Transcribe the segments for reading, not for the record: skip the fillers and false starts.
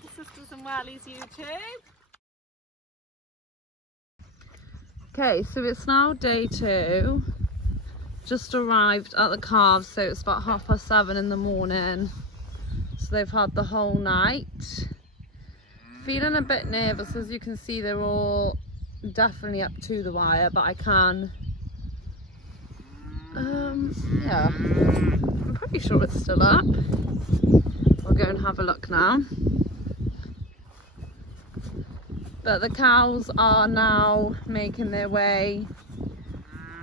welcome to Sisters and Wellies YouTube. Okay, so it's now day 2. Just arrived at the Calves, so it's about 7:30 in the morning. So they've had the whole night. Feeling a bit nervous. As you can see, they're all definitely up to the wire, but I can yeah, I'm pretty sure it's still up. I'll go and have a look now. But the cows are now making their way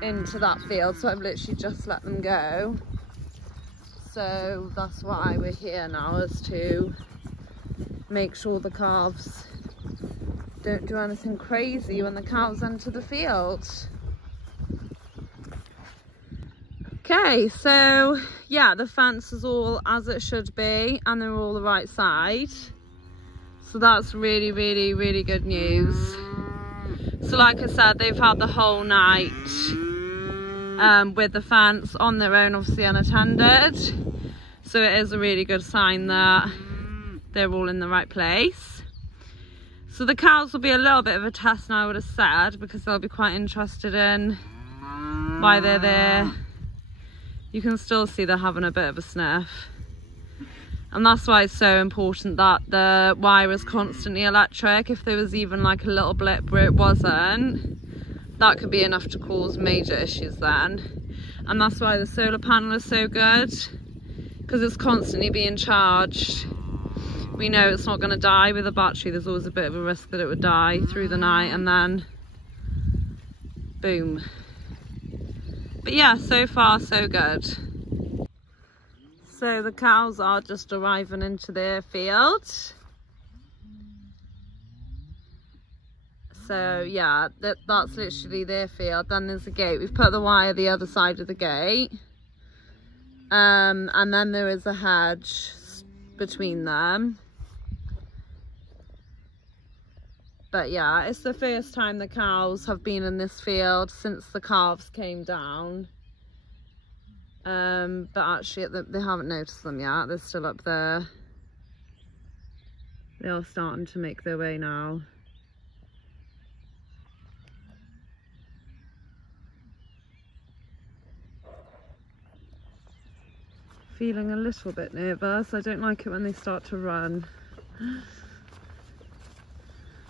into that field, so I've literally just let them go. So that's why we're here now, is to make sure the calves don't do anything crazy when the cows enter the field. Okay, so yeah, the fence is all as it should be and they're all the right side. So that's really, really, really good news. So like I said, they've had the whole night with the fence on their own, obviously unattended. So it is a really good sign that they're all in the right place. So the cows will be a little bit of a test now, I would have said, because they'll be quite interested in why they're there. You can still see they're having a bit of a sniff. And that's why it's so important that the wire is constantly electric. If there was even like a little blip where it wasn't, that could be enough to cause major issues then. And that's why the solar panel is so good, because it's constantly being charged. We know it's not going to die with a battery. There's always a bit of a risk that it would die through the night and then boom. But yeah, so far so good. So the cows are just arriving into their field. So yeah, that's literally their field. Then there's a gate. We've put the wire the other side of the gate. And then there is a hedge between them. But yeah, it's the first time the cows have been in this field since the calves came down. But actually they haven't noticed them yet. They're still up there. They are starting to make their way now. Feeling a little bit nervous. I don't like it when they start to run.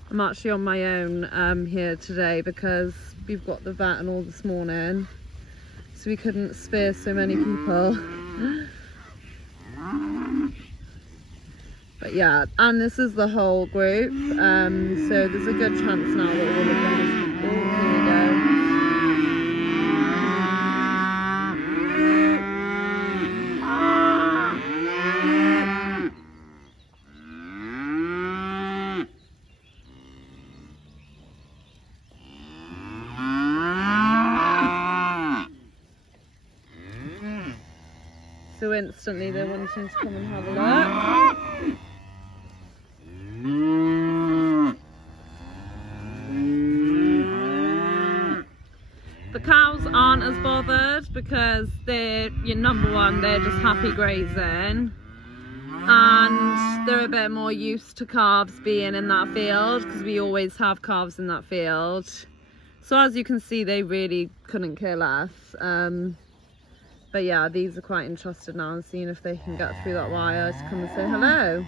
I'm actually on my own here today because we've got the vet and all this morning, so we couldn't spare so many people. But yeah, and this is the whole group, so there's a good chance now that all of them. Oh, here we go. So instantly they're wanting to come and have a look. The cows aren't as bothered because they're, number one, they're just happy grazing. And they're a bit more used to calves being in that field because we always have calves in that field. So as you can see, they really couldn't care less. But yeah, these are quite interested now in seeing if they can get through that wire to come and say hello.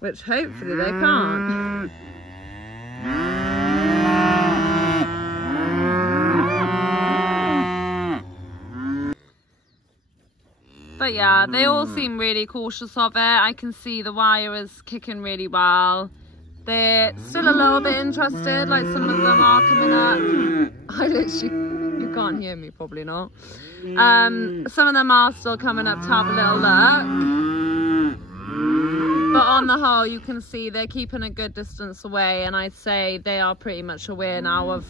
Which hopefully they can't. But yeah, they all seem really cautious of it. I can see the wire is kicking really well. They're still a little bit interested, like some of them are coming up. I literally... You can't hear me, probably not. Some of them are still coming up to have a little look. But on the whole, you can see they're keeping a good distance away, and I'd say they are pretty much aware now of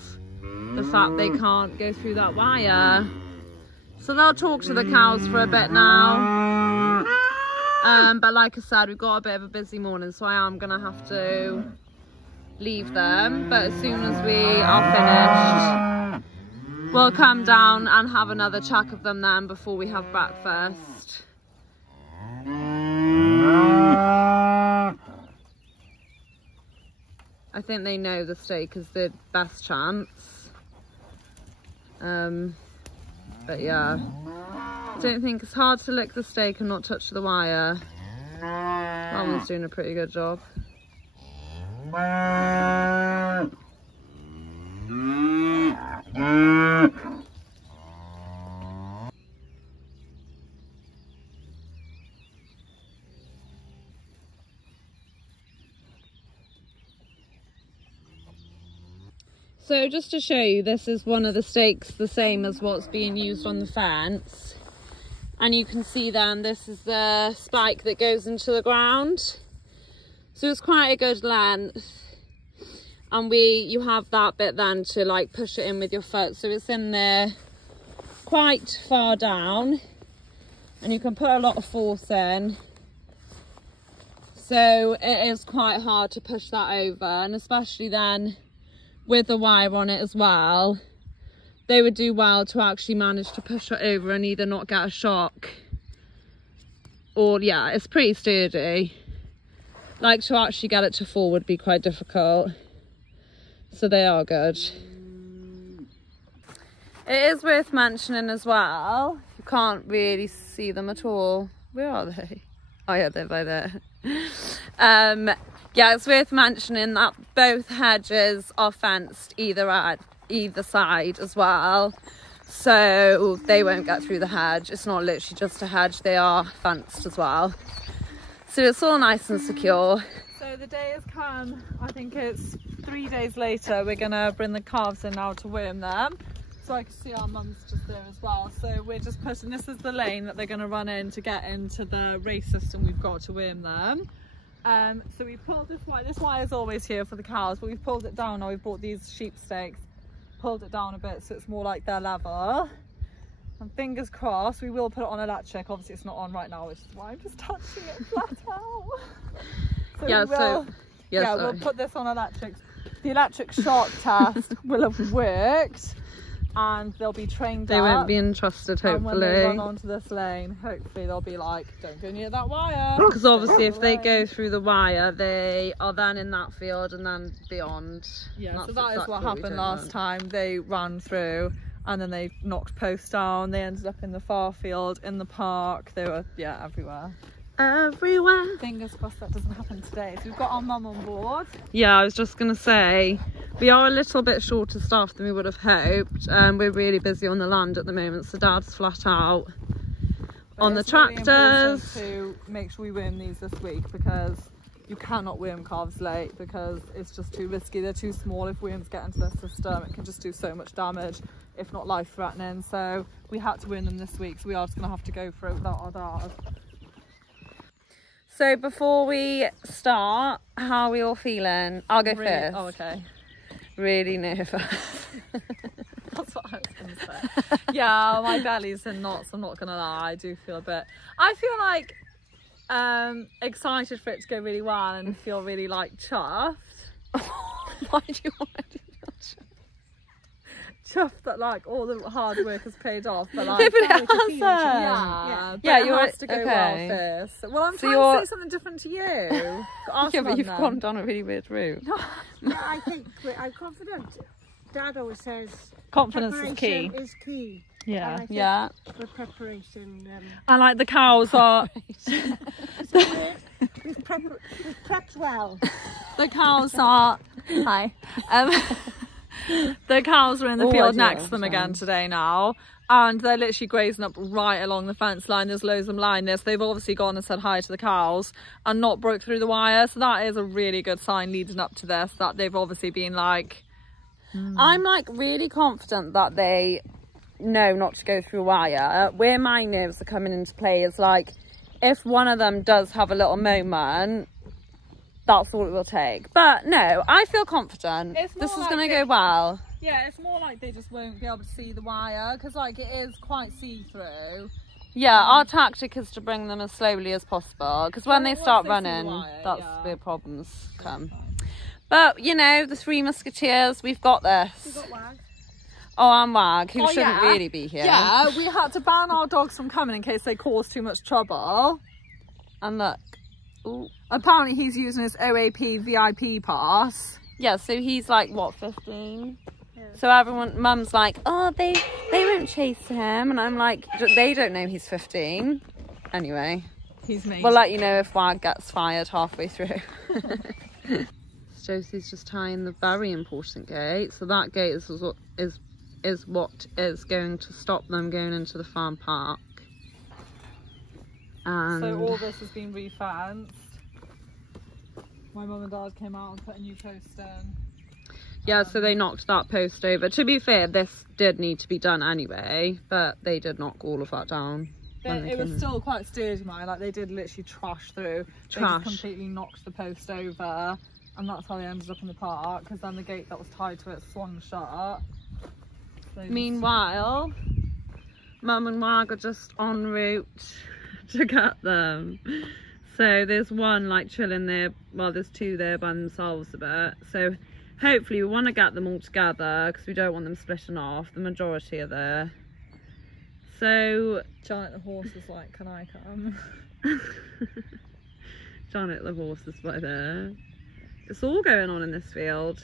the fact they can't go through that wire. So they'll talk to the cows for a bit now. But like I said, we've got a bit of a busy morning, so I am going to have to leave them. But as soon as we are finished, we'll come down and have another check of them then before we have breakfast. I think they know the stake is the best chance. But yeah, I don't think it's hard to lick the stake and not touch the wire. That one's doing a pretty good job. So just to show you, this is one of the stakes, the same as what's being used on the fence. And you can see then this is the spike that goes into the ground. So it's quite a good length. And you have that bit then to like push it in with your foot. So it's in there quite far down. And you can put a lot of force in. So it is quite hard to push that over. And especially then with the wire on it as well, they would do well to actually manage to push it over and either not get a shock, or yeah, it's pretty sturdy. Like to actually get it to fall would be quite difficult, so they are good. It is worth mentioning as well, you can't really see them at all. Where are they? Oh yeah, they're by there. Yeah, it's worth mentioning that both hedges are fenced either side as well, so they won't get through the hedge. It's not literally just a hedge, they are fenced as well, so it's all nice and secure. So the day has come. I think it's 3 days later. We're gonna bring the calves in now to worm them, so I can see our mum's just there as well. So we're just putting, this is the lane that they're gonna run in to get into the race system we've got to worm them. So we pulled this wire is always here for the cows, but we've pulled it down now. We've bought these sheep stakes, pulled it down a bit so it's more like their level, and fingers crossed we will put it on electric. Obviously it's not on right now, which is why I'm just touching it flat out. So yeah, we'll put this on electric. The electric shock test will have worked and they'll be trained They won't be entrusted, hopefully. And when they run onto this lane, hopefully they'll be like, don't go near that wire. Because obviously if they go through the wire, they are then in that field and then beyond. Yeah, so that is what happened last time. They ran through and then they knocked posts down. They ended up in the far field, in the park. They were, yeah, everywhere. Everywhere. Fingers crossed that doesn't happen today. So we've got our mum on board. Yeah, I was just going to say, we are a little bit shorter staffed than we would have hoped. We're really busy on the land at the moment, so Dad's flat out on the tractors. To make sure we worm these this week, because you cannot worm calves late because it's just too risky. They're too small. If worms get into their system, it can just do so much damage, if not life threatening. So we had to worm them this week, so we are just going to have to go for it without our dad. So before we start, how are we all feeling? I'll go first. Oh, okay. Really nervous. That's what I was going to say. Yeah, my belly's in knots, I'm not going to lie. I do feel a bit... I feel like excited for it to go really well and feel really like chuffed. Why do you want to feel chuffed? Chuffed that like all the hard work has paid off, but like yeah, but it hasn't. Yeah, it has to go well first. Well, I'm trying to say something different to you. Yeah, but you've gone down a really weird route. Yeah, I think I'm confident. Dad always says confidence is key. Is key. Yeah, and yeah. For preparation. And like the cows are. We've prepped well. The cows are. Hi. The cows are in the field next to them again today now, and they're literally grazing up right along the fence line. There's loads of them lying there, so they've obviously gone and said hi to the cows and not broke through the wire, so that is a really good sign leading up to this, that they've obviously been like... I'm like really confident that they know not to go through wire. Where my nerves are coming into play is like, if one of them does have a little moment, that's all it will take. But no, I feel confident. This is going to go well. Yeah, it's more like they just won't be able to see the wire, because like it is quite see-through. Yeah, our tactic is to bring them as slowly as possible, because when they start running, that's where problems come. But, you know, the Three Musketeers, we've got this. We've got Wag. Oh, and Wag, who shouldn't really be here. Yeah, we had to ban our dogs from coming in case they cause too much trouble. And look. Ooh. Apparently he's using his OAP VIP pass. Yeah, so he's like, what, 15? Yeah. So everyone, mum's like, oh, they won't chase him. And I'm like, they don't know he's 15. Anyway. He's me. We'll let you know if Wag gets fired halfway through. Josie's just tying the very important gate. So that gate is what is going to stop them going into the farm park. And so all this has been refenced. My mum and dad came out and put a new post in. yeah, so they knocked that post over. To be fair, this did need to be done anyway, but they did knock all of that down. It was still quite sturdy, mine. Like, they did literally trash through. They just completely knocked the post over, and that's how they ended up in the park, because then the gate that was tied to it swung shut. Meanwhile, Mum and Wag are just en route to get them. So there's one like chilling there, well there's two there by themselves a bit. So hopefully we want to get them all together because we don't want them splitting off. The majority are there. So Janet the horse is like, can I come? Janet the horse is by there. It's all going on in this field.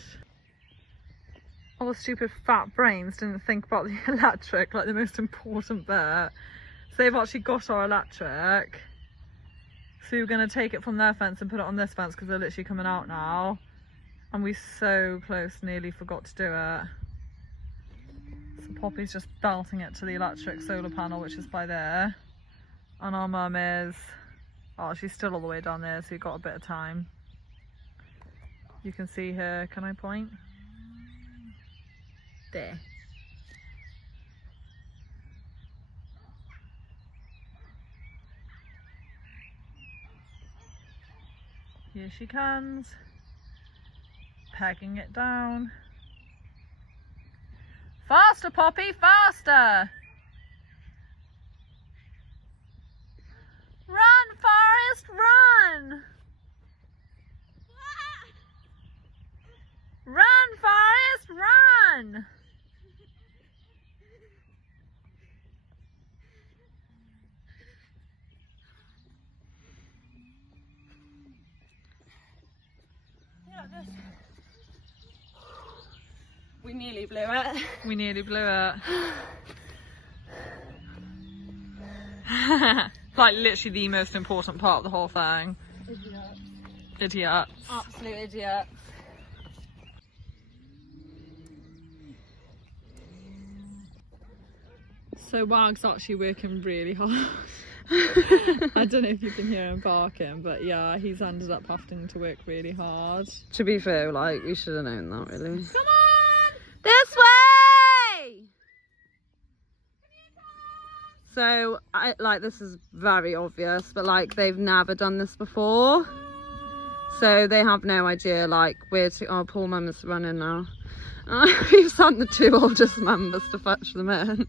All the stupid fat brains didn't think about the electric, like the most important bit. So they've actually got our electric. So we're going to take it from their fence and put it on this fence because they're literally coming out now. And we so close, nearly forgot to do it. So Poppy's just belting it to the electric solar panel, which is by there. And our mum is, oh, she's still all the way down there, so you've got a bit of time. You can see her, can I point? There. Here she comes, pegging it down. Faster, Poppy, faster! Run, Forrest, run! Run, Forrest, run! We nearly blew it. We nearly blew it. Like literally the most important part of the whole thing. Idiot. Idiot. Absolute idiot. So Wag's actually working really hard. I don't know if you can hear him barking, but yeah, he's ended up having to work really hard. To be fair, like, we should have known that, really. Come on! This way! So, like, this is very obvious, but, like, they've never done this before. So they have no idea, like, where to... Oh, poor mum is running now. We've sent the two oldest members to fetch them in.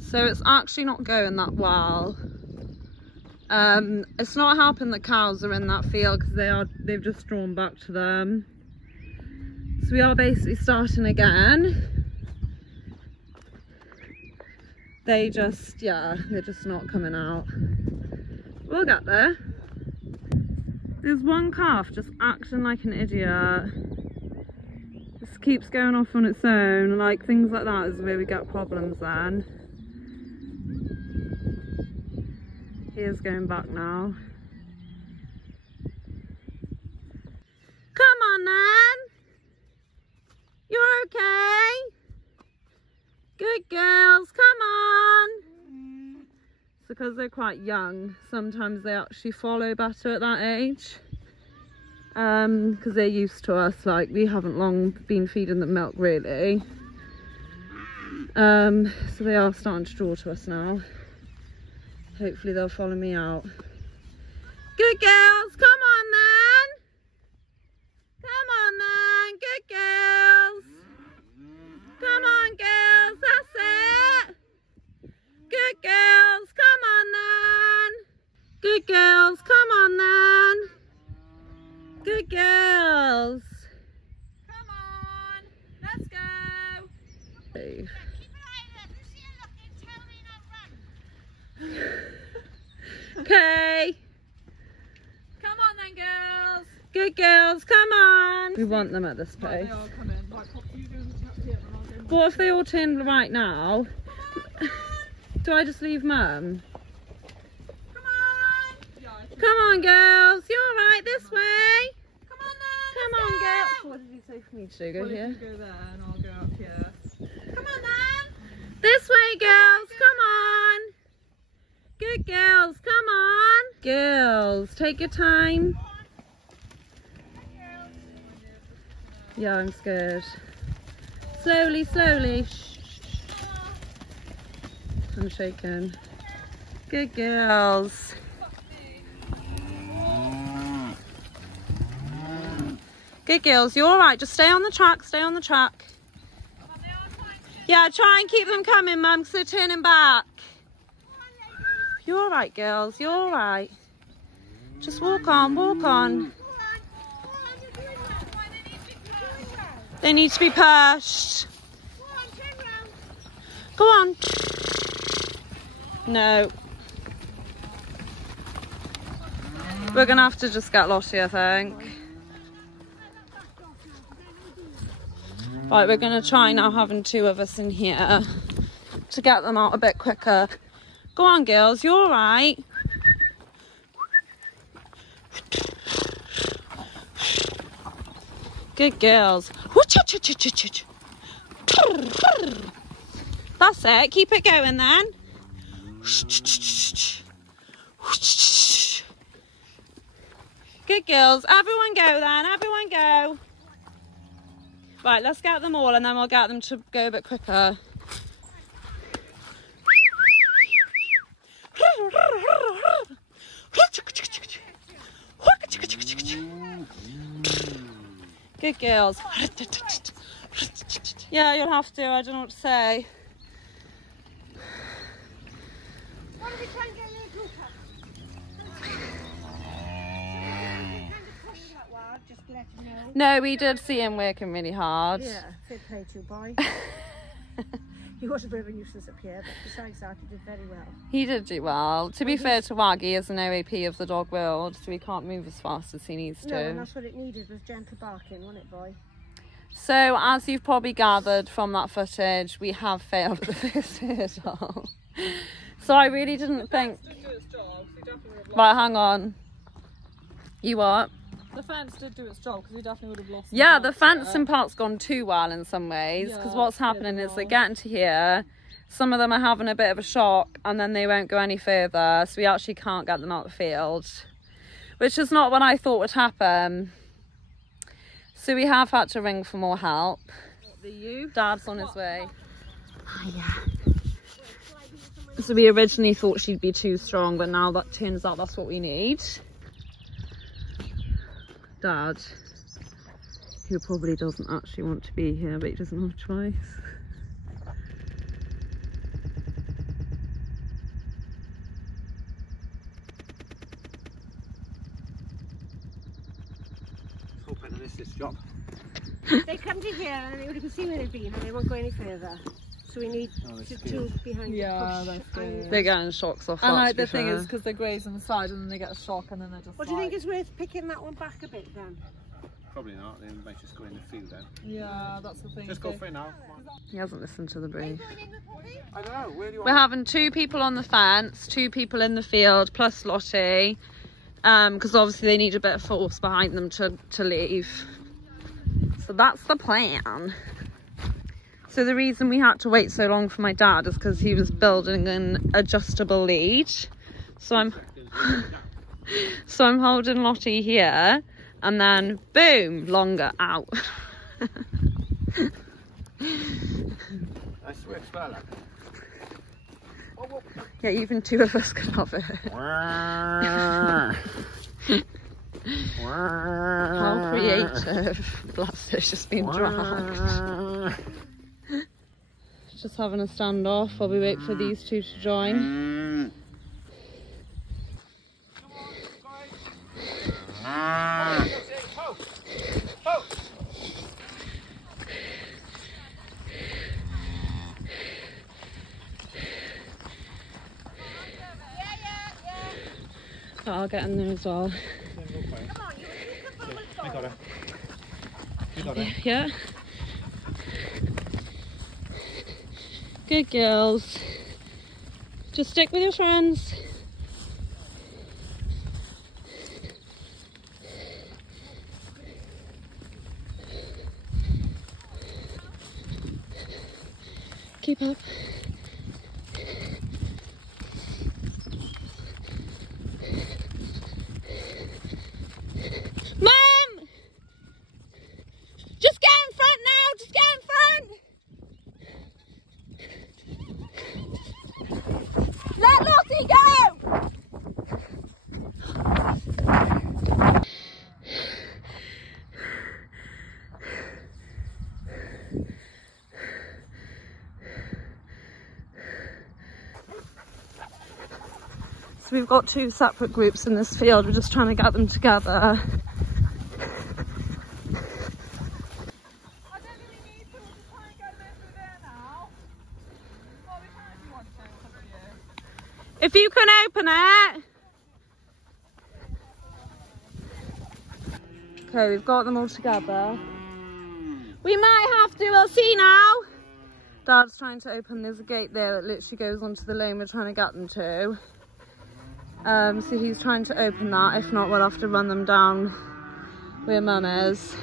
So it's actually not going that well. It's not helping that cows are in that field because they've just drawn back to them. So we are basically starting again. They're just not coming out. We'll get there. There's one calf just acting like an idiot. Just keeps going off on its own. Like, things like that is where we get problems then. He is going back now. Come on then. You're okay. Good girls, come on. It's because they're quite young. Sometimes they actually follow better at that age. Because they're used to us. Like, we haven't long been feeding them milk really. So they are starting to draw to us now. Hopefully they'll follow me out. Good girls, come on then. Come on then, good girls. Come on girls, that's it. Good girls, come on then. Good girls, come on then. Good girls. Come on, let's go. Hey. Come Okay. on then, girls. Good girls, come on. We want them at this Right, pace. they are coming. Right, Pop, you go and chat here and I'll go. What if they all turn right now? Do I just leave Mum? Yeah, I think Come on, girls. You're all right this way. Come on then. Come on, girls. What did he say for me to do? Go well, here. if you go there and I'll go up here. Come on then. This way, girls. Come on. Good girls. Come on. Girls, take your time. Yeah, I'm scared. Slowly, slowly. Shh. I'm shaking. Good girls. Good girls, you're all right. Just stay on the track, stay on the track. Yeah, try and keep them coming, Mum, because they're turning back. You're all right, girls, you're all right. Just walk on, walk on. They need to be pushed. Go on. No. We're going to have to just get Lottie, I think. Right, we're going to try now having two of us in here to get them out a bit quicker. Go on, girls, you're all right. Good girls. That's it. Keep it going then. Good girls. Everyone go then. Everyone go. Right, let's get them all and then we'll get them to go a bit quicker. Good girls. Yeah, you'll have to. I don't know what to say. Why don't we try and get a little hooker? Push that wide, just to let you know. No, we did see him working really hard. Yeah, fair play to you, boy. He was a bit of a nuisance up here, but besides that, he did very well. He did do well. To be fair to Waggy, he is an OAP of the dog world, so he can't move as fast as he needs to. No, and that's what it needed, was gentle barking, wasn't it, boy? So, as you've probably gathered from that footage, we have failed at the first hurdle. So I really didn't think... Didn't do its job, so he definitely would have Right, hang on. You what? The fence did do its job because he definitely would have lost. Yeah, the fencing part's gone too well in some ways, because Yeah, what's it's a bit happening is they're wrong. getting to here, some of them are having a bit of a shock, and then they won't go any further, so we actually can't get them out the field, which is not what I thought would happen. So we have had to ring for more help. Dad's on his way. So we originally thought she'd be too strong, but now that turns out that's what we need. Dad, who probably doesn't actually want to be here, but he doesn't have a choice. Hoping I miss this job. They come to here and they can see where they've been and they won't go any further. So we need two behind Yeah, the that's push. good. They're getting shocks off And that, like to be the thing fair. is, because they're grazing the side and then they get a shock and then they're just. What do you think is worth picking that one back a bit then? Probably not, then might just go in the field then. Yeah, that's the thing. Just go for it now. Come on. He hasn't listened to the brief. I don't know, where do you We're want having 2 people on the fence, 2 people in the field, plus Lottie. Because obviously they need a bit of force behind them to leave. So that's the plan. So the reason we had to wait so long for my dad is because he was building an adjustable lead. So I'm holding Lottie here, and then boom, longer out. I swear it's well. Yeah, even 2 of us could have it. How creative. Bless it, it's just been dragged. Just having a standoff while we wait for these 2 to join. I'll get in there as well. I got her. You got her. Yeah. Good girls. Just stick with your friends. Keep up. Mom! Just get in front now! Just get in front! Let Lottie go! So we've got two separate groups in this field. We're just trying to get them together. I don't really need to. We'll just try and get them through there now. Well, we can if you want to. It's up to you. If you can open it. Okay, we've got them all together. We might have to, we'll see now. Dad's trying to open, there's a gate there that literally goes onto the lane we're trying to get them to. So he's trying to open that. If not, we'll have to run them down where Mum is.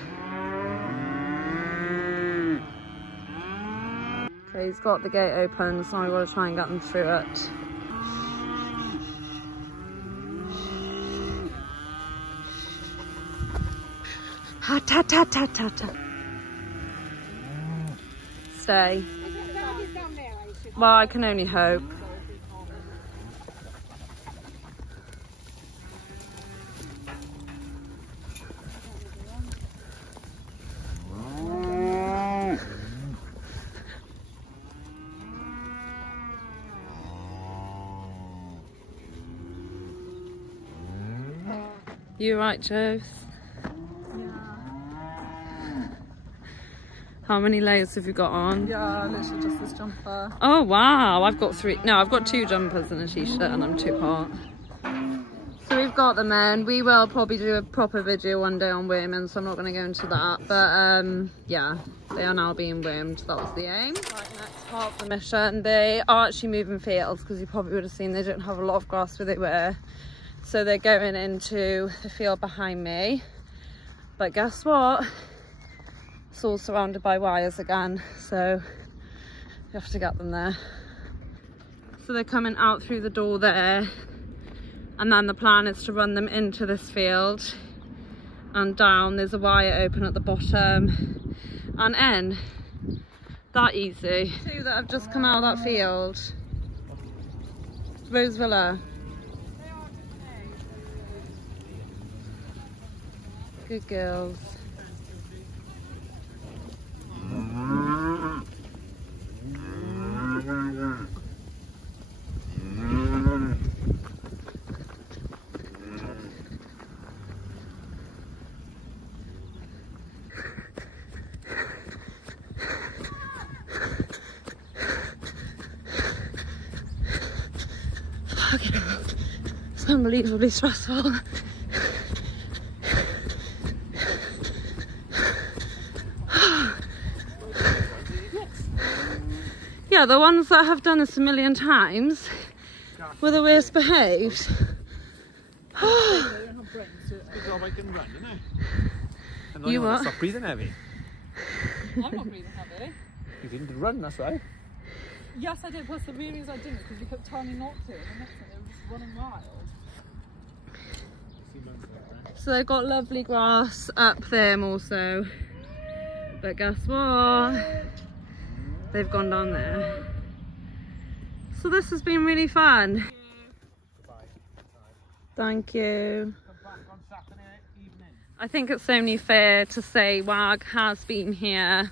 Okay, he's got the gate open, so I've got to try and get them through it. Ha ta ta ta ta ta. Stay. Well, I can only hope. You right, Joes? Yeah. How many layers have you got on? Yeah, literally just this jumper. Oh wow, I've got three. No, I've got two jumpers and a t-shirt and I'm too hot. So we've got them in. We will probably do a proper video one day on women, so I'm not going to go into that. But yeah, they are now being wormed. That was the aim. Right, next part of the mission. They are actually moving fields because you probably would have seen they don't have a lot of grass where they were. So they're going into the field behind me. But guess what? It's all surrounded by wires again. So you have to get them there. So they're coming out through the door there. And then the plan is to run them into this field and down. There's a wire open at the bottom and in. That easy. Two that have just come out of that field. Rosevilla. Good girls. Fucking hell. It's unbelievably stressful. Yeah, the ones that have done this a million times were the worst behaved. You what? Stop breathing heavy. I'm not breathing heavy. You didn't run, that's right. Yes, I did. Plus, the real reason I didn't is because you kept telling me not to. And the next thing, they were just running wild. So they've got lovely grass up them also. But guess what? They've gone down there. So this has been really fun. Thank you. I think it's only fair to say Wag has been here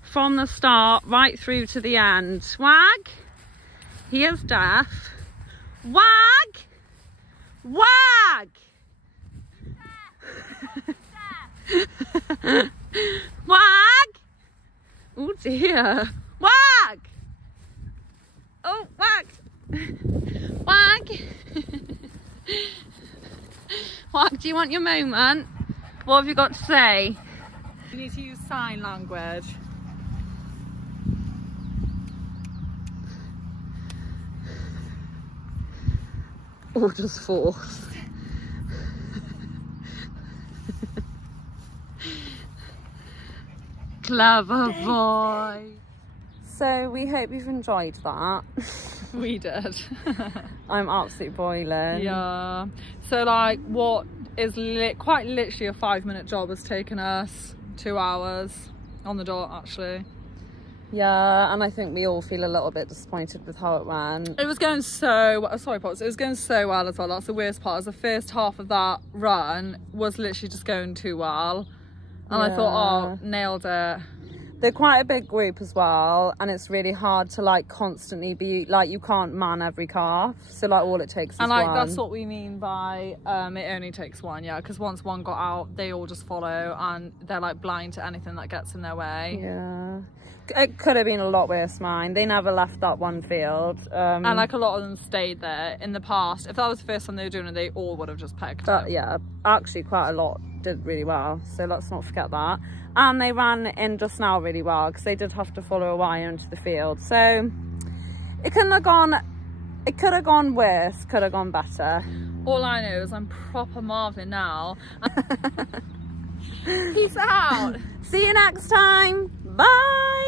from the start right through to the end. Wag, he is deaf. Wag, Wag. Wag. Oh dear. Wag. Oh, Wag. Wag. Wag, do you want your moment? What have you got to say? You need to use sign language. Or just force. Clever boy. So we hope you've enjoyed that. We did. I'm absolutely boiling. Yeah. So like what is quite literally a 5-minute job has taken us 2 hours on the dot actually. Yeah, and I think we all feel a little bit disappointed with how it went. It was going so sorry Pops, it was going so well as well. That's the worst part, is the first half of that run was literally just going too well. And I thought, oh, nailed it. They're quite a big group as well, and it's really hard to like constantly be like, you can't man every calf, so like all it takes is and like one. that's what we mean by it only takes one. Yeah, because once one got out they all just follow and they're like blind to anything that gets in their way. Yeah, it could have been a lot worse. Mine, they never left that one field, and like a lot of them stayed there. In the past, if that was the first time they were doing it, they all would have just pegged it. Yeah, actually quite a lot did really well, so let's not forget that. And they ran in just now really well, because they did have to follow a wire into the field, so it could have gone worse, could have gone better. All I know is I'm proper Marvin now. Peace out. See you next time. Bye.